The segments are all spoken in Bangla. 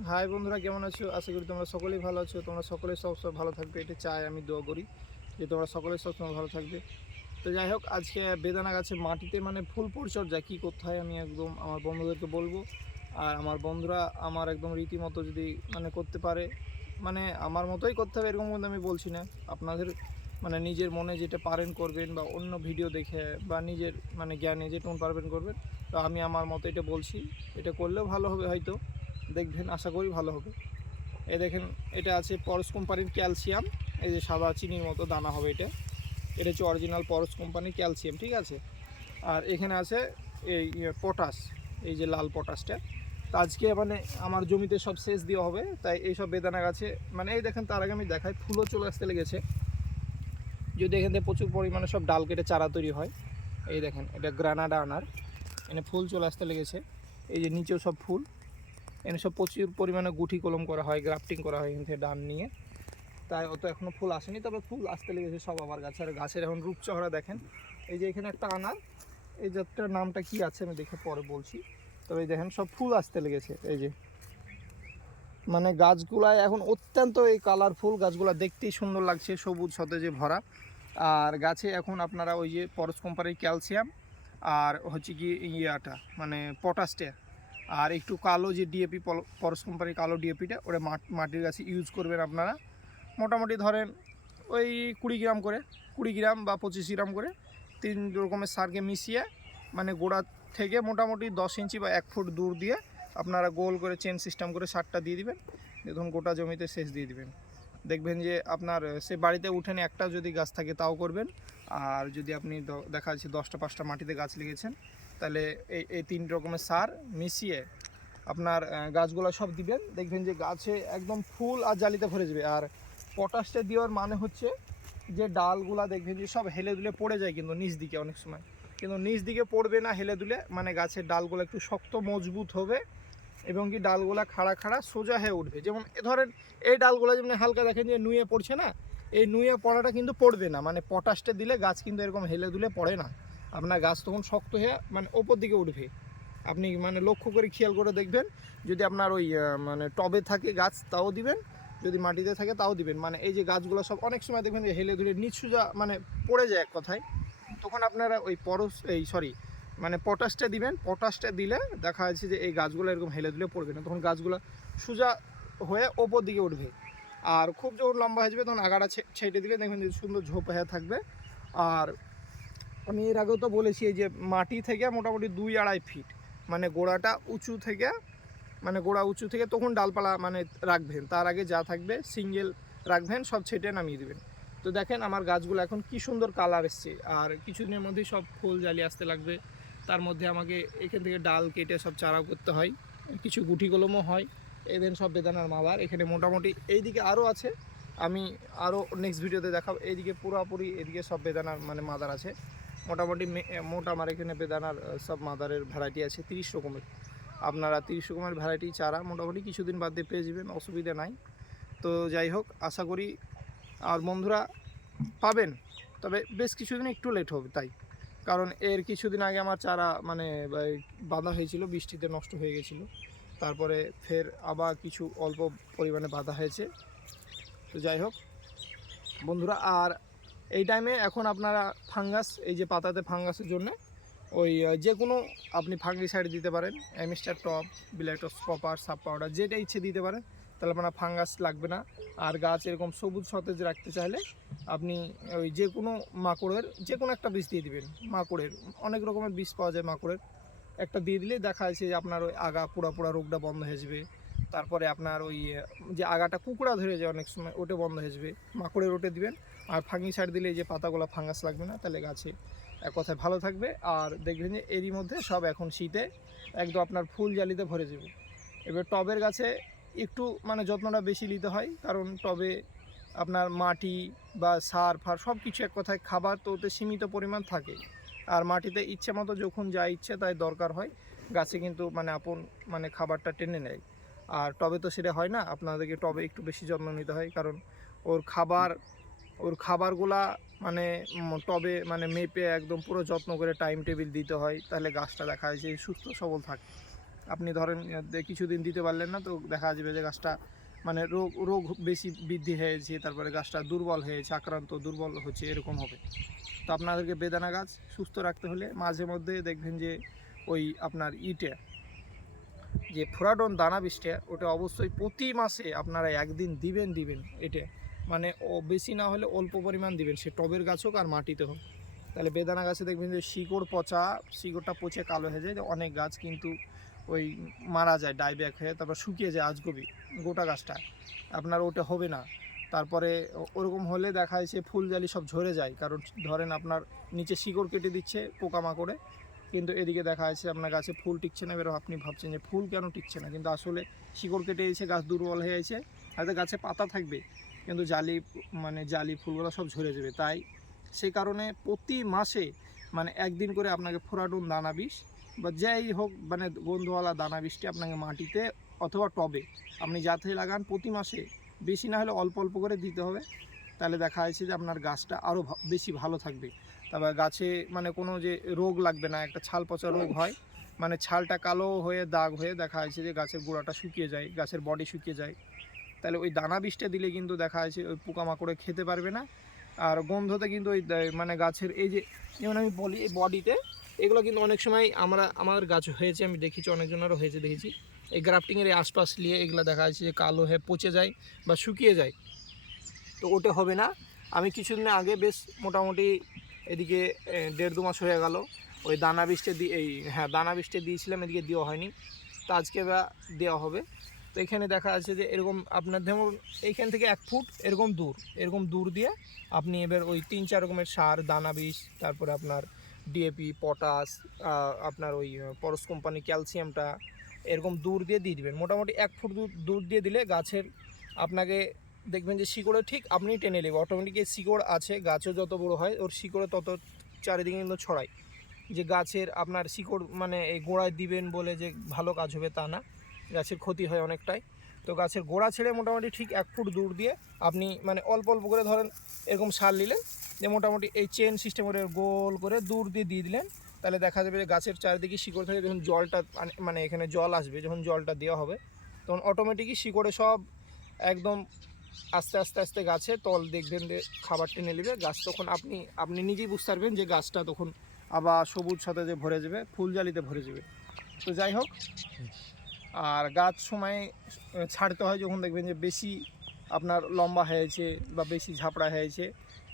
হাই বন্ধুরা, কেমন আছো? আশা করি তোমরা সকলেই ভালো আছো। তোমরা সকলেই সবসময় ভালো থাকবে। এটা চাই আমি দোয়া করি যে তোমরা সকলেই সবসময় ভালো থাকবে। তো যাই হোক, আজকে বেদানা গাছে মাটিতে মানে ফুল পরিচর্যা কী করতে হয় আমি একদম আমার বন্ধুদেরকে বলব। আর আমার বন্ধুরা আমার একদম রীতিমতো যদি মানে করতে পারে মানে আমার মতোই করতে হবে এরকম কিন্তু আমি বলছি না। আপনাদের মানে নিজের মনে যেটা পারেন করবেন বা অন্য ভিডিও দেখে বা নিজের মানে জ্ঞানে যেটুকু পারবেন করবেন, তো আমি আমার মতো এটা বলছি। এটা করলেও ভালো হবে হয়তো। দেখবেন আশা করি ভালো হবে। এই দেখেন এটা আছে পরশ কোম্পানির ক্যালসিয়াম। এই যে সাদা চিনির মতো দানা হবে এটা। এটা হচ্ছে অরিজিনাল পরশ কোম্পানির ক্যালসিয়াম ঠিক আছে? আর এখানে আছে এই ইয়ে, পটাশ এই যে লাল পটাশটা। তো আজকে মানে আমার জমিতে সব সেচ দেওয়া হবে তাই এই সব বেদানা গাছে মানে এই দেখেন তার আগে আমি দেখাই ফুলও চলে আসতে লেগেছে। যদি এখান থেকে প্রচুর পরিমাণে সব ডাল কেটে চারা তৈরি হয় এই দেখেন এটা গ্রানাডা আনার। এনে ফুল চলে আসতে লেগেছে। এই যে নিচেও সব ফুল। এনে সব প্রচুর পরিমাণে গুটি কলম করা হয় গ্রাফটিং করা হয় এখান ডান নিয়ে। তাই অত এখনও ফুল আসেনি, তবে ফুল আসতে লেগেছে সব আবার গাছে। আর গাছের এখন রূপচহরা দেখেন। এই যে এখানে একটা আনার, এই জাতটার নামটা কি আছে আমি দেখে পরে বলছি। তবে দেখেন সব ফুল আসতে লেগেছে, এই যে। মানে গাছগুলায় এখন অত্যন্ত এই কালারফুল গাছগুলা দেখতেই সুন্দর লাগছে, সবুজ সতেজে ভরা। আর গাছে এখন আপনারা ওই যে পরশ কোম্পানির ক্যালসিয়াম আর হচ্ছে কি ইয়াটা মানে পটাশটা আর একটু কালো যে ডিএপি পরশ কোম্পানির কালো ডিএপিটা ওটা মাট- মাটির গাছে ইউজ করবেন আপনারা। মোটামুটি ধরেন ওই কুড়ি গ্রাম করে, কুড়ি গ্রাম বা পঁচিশ গ্রাম করে তিন রকমের সারকে মিশিয়ে মানে গোড়া থেকে মোটামুটি দশ ইঞ্চি বা এক ফুট দূর দিয়ে আপনারা গোল করে চেন সিস্টেম করে সারটা দিয়ে দিবেন। দেখুন গোটা জমিতে সেচ দিয়ে দিবেন। দেখবেন যে আপনার, সে বাড়িতে উঠেনে একটা যদি গাছ থাকে তাও করবেন। আর যদি আপনি দেখা যাচ্ছে দশটা পাঁচটা মাটিতে গাছ লেগেছেন তাহলে এই এই তিন রকমের সার মিশিয়ে আপনার গাছগুলো সব দিবেন। দেখবেন যে গাছে একদম ফুল আর জালিতে ভরে যাবে। আর পটাশটা দেওয়ার মানে হচ্ছে যে ডালগুলা দেখবেন যে সব হেলে দুলে পড়ে যায় কিন্তু নিচ দিকে অনেক সময়। কিন্তু নিচ দিকে পড়বে না হেলে দুলে মানে গাছের ডালগুলো একটু শক্ত, মজবুত হবে এবং কি ডালগুলা খাড়া খাড়া সোজা হয়ে উঠবে। যেমন এ ধরেন, এই ডালগুলো যেমন হালকা দেখেন যে নুয়ে পড়ছে না, এই নুয়ে পড়াটা কিন্তু পড়বে না। মানে পটাশটা দিলে গাছ কিন্তু এরকম হেলে দুলে পড়ে না। আপনার গাছ তখন শক্ত হয়ে মানে ওপর দিকে উঠবে। আপনি মানে লক্ষ্য করে খেয়াল করে দেখবেন, যদি আপনার ওই মানে টবে থাকে গাছ, তাও দিবেন। যদি মাটিতে থাকে, তাও দিবেন। মানে এই যে গাছগুলো সব অনেক সময় দেখবেন যে হেলে ধুলে নিচু যা মানে পড়ে যায় এক কথায়। তখন আপনারা ওই পরশ, এই সরি মানে পটাশটা দিবেন। পটাশটা দিলে দেখা যাচ্ছে যে এই গাছগুলো এরকম হেলে ধুলে পড়বে না। তখন গাছগুলো সোজা হয়ে ওপর দিকে উঠবে। আর খুব যখন লম্বা হয়ে যাবে, তখন আগাটা ছেটে দিলে দেখবেন যে সুন্দর ঝোপ হয়ে থাকবে। আর আমি এর আগেও তো বলেছি এই যে মাটি থেকে মোটামুটি দুই আড়াই ফিট মানে গোড়াটা উঁচু থেকে মানে গোড়া উঁচু থেকে তখন ডালপালা মানে রাখবেন। তার আগে যা থাকবে সিঙ্গেল রাখবেন, সব ছেটে নামিয়ে দেবেন। তো দেখেন আমার গাছগুলো এখন কি সুন্দর কালার এসছে। আর কিছুদিনের মধ্যেই সব ফুল জ্বালিয়ে আসতে লাগবে। তার মধ্যে আমাকে এখান থেকে ডাল কেটে সব চারাও করতে হয়। কিছু গুটি কলমও হয়। এদের সব বেদানার মাদার এখানে মোটামুটি এইদিকে আরও আছে। আমি আরও নেক্সট ভিডিওতে দেখাবো। এইদিকে পুরোপুরি এদিকে সব বেদানার মানে মাদার আছে। মোটামুটি মোট আমার এখানে বেদানার সব মাদারের ভ্যারাইটি আছে, তিরিশ রকমের। আপনারা তিরিশ রকমের ভ্যারাইটি চারা মোটামুটি কিছুদিন বাদ পেয়ে যাবেন, অসুবিধা নাই। তো যাই হোক, আশা করি আর বন্ধুরা পাবেন, তবে বেশ কিছুদিন একটু লেট হবে তাই। কারণ এর কিছুদিন আগে আমার চারা মানে বাঁধা হয়েছিল, বৃষ্টিতে নষ্ট হয়ে গেছিল। তারপরে ফের আবার কিছু অল্প পরিমাণে বাঁধা হয়েছে। তো যাই হোক, বন্ধুরা, আর এই টাইমে এখন আপনারা ফাঙ্গাস এই যে পাতাতে ফাঙ্গাসের জন্য ওই যে কোনো আপনি ফাঙ্গিসাইড দিতে পারেন অ্যামিস্টার টপ বিলাইটস কপার সাপ পাউডার যেটা ইচ্ছে দিতে পারেন, তাহলে আপনার ফাঙ্গাস লাগবে না। আর গাছ এরকম সবুজ সতেজ রাখতে চাইলে আপনি ওই যে কোনো মাকড়ের যে কোনো একটা বীজ দিয়ে দিবেন, মাকড়ের, অনেক রকমের বীজ পাওয়া যায় মাকড়ের। একটা দিয়ে দিলে দেখা যাচ্ছে যে আপনার ওই আগা পোড়া পোড়া রোগটা বন্ধ হয়ে যাবে। তারপরে আপনার ওই, যে আগাটা কুকুড়া ধরে যায় অনেক সময়, ওটা বন্ধ হয়ে যাবে। মাকড়ের ওটে দিবেন আর ফাঙ্গিসাইড দিলে যে পাতাগুলো ফাঙ্গাস লাগবে না, তাহলে গাছে এক কথায় ভালো থাকবে। আর দেখবেন যে এরই মধ্যে সব এখন শীতে একদম আপনার ফুল জালিতে ভরে যাবে। এবার টবের গাছে একটু মানে যত্নটা বেশি নিতে হয়, কারণ টবে আপনার মাটি বা সার, ফার সব কিছু এক কথায় খাবার তো ওতে সীমিত পরিমাণ থাকে। আর মাটিতে ইচ্ছে মতো যখন যা ইচ্ছে তাই দরকার হয়, গাছে কিন্তু মানে আপন মানে খাবারটা টেনে নেয়। আর টবে তো সেটা হয় না, আপনাদেরকে টবে একটু বেশি যত্ন নিতে হয়, কারণ ওর খাবার ওর খাবারগুলা মানে টবে মানে মেপে একদম পুরো যত্ন করে টাইম টেবিল দিতে হয়, তাহলে গাছটা দেখা যায় যে সুস্থ সবল থাকে। আপনি ধরেন কিছুদিন দিতে পারলেন না, তো দেখা যাবে যে গাছটা মানে রোগ রোগ বেশি বৃদ্ধি হয়েছে, তারপরে গাছটা দুর্বল হয়েছে, আক্রান্ত, দুর্বল হচ্ছে, এরকম হবে। তো আপনাদেরকে বেদানা গাছ সুস্থ রাখতে হলে মাঝে মধ্যে দেখবেন যে ওই আপনার ইটে যে ফোরাডন দানা বীজটা, ওটা অবশ্যই প্রতি মাসে আপনারা একদিন দিবেন দিবেন এটা। মানে ও বেশি না হলে অল্প পরিমাণ দিবেন। সে টবের গাছ হোক আর মাটিতে হোক। তাহলে বেদানা গাছে দেখবেন যে শিকড় পচা, শিকড়টা পচে কালো হয়ে যায়। অনেক গাছ কিন্তু ওই মারা যায়, ডাইব্যাক হয়ে, তারপর শুকিয়ে যায় আজগবি, গোটা গাছটা। আপনার ওটা হবে না। তারপরে ওরকম হলে দেখা যাচ্ছে ফুল জালি সব ঝরে যায়। কারণ ধরেন আপনার নিচে শিকড় কেটে দিচ্ছে পোকামাকড়ে, কিন্তু এদিকে দেখা যাচ্ছে আপনার গাছে ফুল টিকছে না। এবার আপনি ভাবছেন যে ফুল কেন টিকছে না? কিন্তু আসলে শিকড় কেটে দিয়েছে, গাছ দুর্বল হয়ে যাচ্ছে হয়তো গাছে পাতা থাকবে। কিন্তু জালি মানে জালি, ফুলগুলো সব ঝরে যাবে। তাই সেই কারণে প্রতি মাসে মানে একদিন করে আপনাকে ফোরাডুন দানা বিষ বা যাই হোক মানে গন্ধওয়ালা দানা বিষটি আপনাকে মাটিতে অথবা টবে আপনি যাতে লাগান, প্রতি মাসে বেশি না হলে অল্প অল্প করে দিতে হবে। তাহলে দেখা যাচ্ছে যে আপনার গাছটা আরও বেশি ভালো থাকবে। তারপর গাছে মানে কোনো যে রোগ লাগবে না, একটা ছাল পচা রোগ হয় মানে ছালটা কালো হয়ে দাগ হয়ে দেখা যাচ্ছে যে গাছের গোড়াটা শুকিয়ে যায়, গাছের বডি শুকিয়ে যায়। তাহলে ওই দানা বিষটা দিলে কিন্তু দেখা যাচ্ছে ওই পোকামাকড়ে খেতে পারবে না। আর গন্ধতে কিন্তু ওই মানে গাছের এই যে, যেমন আমি বলি, এই বডিতে, এগুলো কিন্তু অনেক সময় আমরা আমাদের গাছ হয়েছে, আমি দেখেছি, অনেকজনেরও হয়েছে, দেখেছি। এই গ্রাফটিংয়ের এই আশপাশ নিয়ে এগুলো দেখা যাচ্ছে যে কালো হয়ে পচে যায় বা শুকিয়ে যায়। তো ওটা হবে না। আমি কিছুদিন আগে বেশ মোটামুটি এদিকে দেড় দু মাস হয়ে গেল। ওই দানা বৃষ্টি দিয়ে এই হ্যাঁ দানা বৃষ্টি দিয়েছিলাম, এদিকে দেওয়া হয়নি। তো আজকে দেওয়া হবে। তো এখানে দেখা যাচ্ছে যে এরকম আপনার ধরুন এইখান থেকে এক ফুট এরকম দূর এরকম দূর দিয়ে আপনি এবার ওই তিন চার রকমের সার, দানা বীজ তারপরে আপনার ডিএপি পটাশ আপনার ওই পরশ কোম্পানি ক্যালসিয়ামটা এরকম দূর দিয়ে দিয়ে দিবেন। মোটামুটি এক ফুট দূর দূর দিয়ে দিলে গাছের আপনাকে দেখবেন যে শিকড়ে ঠিক আপনি টেনে নেবে অটোমেটিক শিকড় আছে, গাছও যত বড় হয় ওর শিকড়ে তত চারিদিকে কিন্তু ছড়ায়। যে গাছের আপনার শিকড় মানে এই গোড়ায় দিবেন বলে যে ভালো কাজ হবে তা না। গাছের ক্ষতি হয় অনেকটাই। তো গাছের গোড়া ছেড়ে মোটামুটি ঠিক এক ফুট দূর দিয়ে আপনি মানে অল্প অল্প করে ধরেন এরকম সার নিলেন, যে মোটামুটি এই চেন সিস্টেম করে গোল করে দূর দিয়ে দিয়ে দিলেন, তাহলে দেখা যাবে যে গাছের চারিদিকে শিকড় থাকে যখন জলটা মানে এখানে জল আসবে, যখন জলটা দেওয়া হবে, তখন অটোমেটিকই শিকড়ে সব একদম আস্তে আস্তে আস্তে গাছে তল দেখবেন যে খাবার টেনে নেবে, গাছ তখন আপনি আপনি নিজেই বুঝতে পারবেন যে গাছটা তখন আবার সবুজ সাথে যে ভরে যাবে, ফুল জালিতে ভরে যাবে। তো যাই হোক আর গাছ সময় ছাড়তে হয় যখন দেখবেন যে বেশি আপনার লম্বা হয়েছে বা বেশি ঝাপড়া হয়েছে,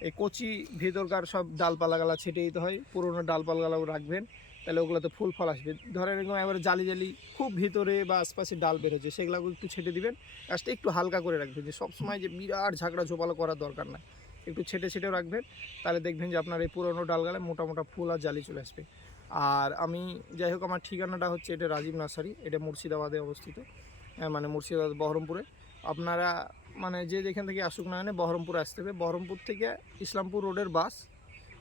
এই কচি ভেতরকার সব ডালপালাগালা ছেটে দিতে হয়, পুরোনো ডালপালাগালাও রাখবেন, তাহলে ওগুলোতে ফুল ফল আসবে। ধরেন এরকম একবারে জালি জালি খুব ভিতরে বা আশপাশে ডাল বেরোচ্ছে সেগুলো একটু ছেটে দিবেন, গাছটা একটু হালকা করে রাখবেন যে সবসময় যে বিরাট ঝাঁকড়া ঝোপালো করার দরকার নাই। একটু ছেটে ছেটেও রাখবেন, তাহলে দেখবেন যে আপনার এই পুরোনো ডালগালে মোটা মোটা ফুল আর জালি চলে আসবে। আর আমি যাই হোক আমার ঠিকানাটা হচ্ছে এটা রাজীব নার্সারি এটা মুর্শিদাবাদে অবস্থিত। আহ, মানে মুর্শিদাবাদ বহরমপুরে। আপনারা মানে যে যেখান থেকে আসুক না এনে বহরমপুর আসতে হবে। বহরমপুর থেকে ইসলামপুর রোডের বাস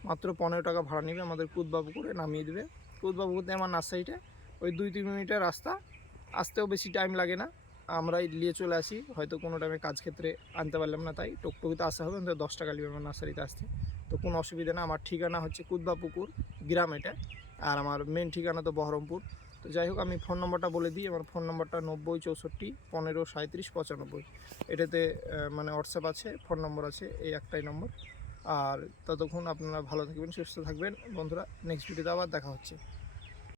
মাত্র পনেরো টাকা ভাড়া নেবে। আমাদের কুদবাবুপুরে নামিয়ে দেবে। কুদবাবুতে আমার নার্সারিটা ওই দুই তিন মিনিটের রাস্তা। আসতেও বেশি টাইম লাগে না। আমরাই নিয়ে চলে আসি। হয়তো কোনো টাইমে কাজ ক্ষেত্রে আনতে পারলাম না তাই। টুকটুকিতে আসা হবে অন্তত দশ টাকা নেবে আমার নার্সারিতে আসতে। তো কোনো অসুবিধা না। আমার ঠিকানা হচ্ছে কুদবাপুকুর গ্রাম এটা। আর আমার মেন ঠিকানা তো বহরমপুর। তো যাই হোক, আমি ফোন নম্বরটা বলে দিই। আমার ফোন নম্বরটা নব্বই, চৌষট্টি, পনেরো সাঁত্রিশ পঁচানব্বই। এটাতে মানে হোয়াটসঅ্যাপ আছে ফোন নম্বর আছে, এই একটাই নম্বর আর ততক্ষণ আপনারা ভালো থাকবেন, সুস্থ থাকবেন। বন্ধুরা নেক্সট ভিডিওতে আবার দেখা হচ্ছে।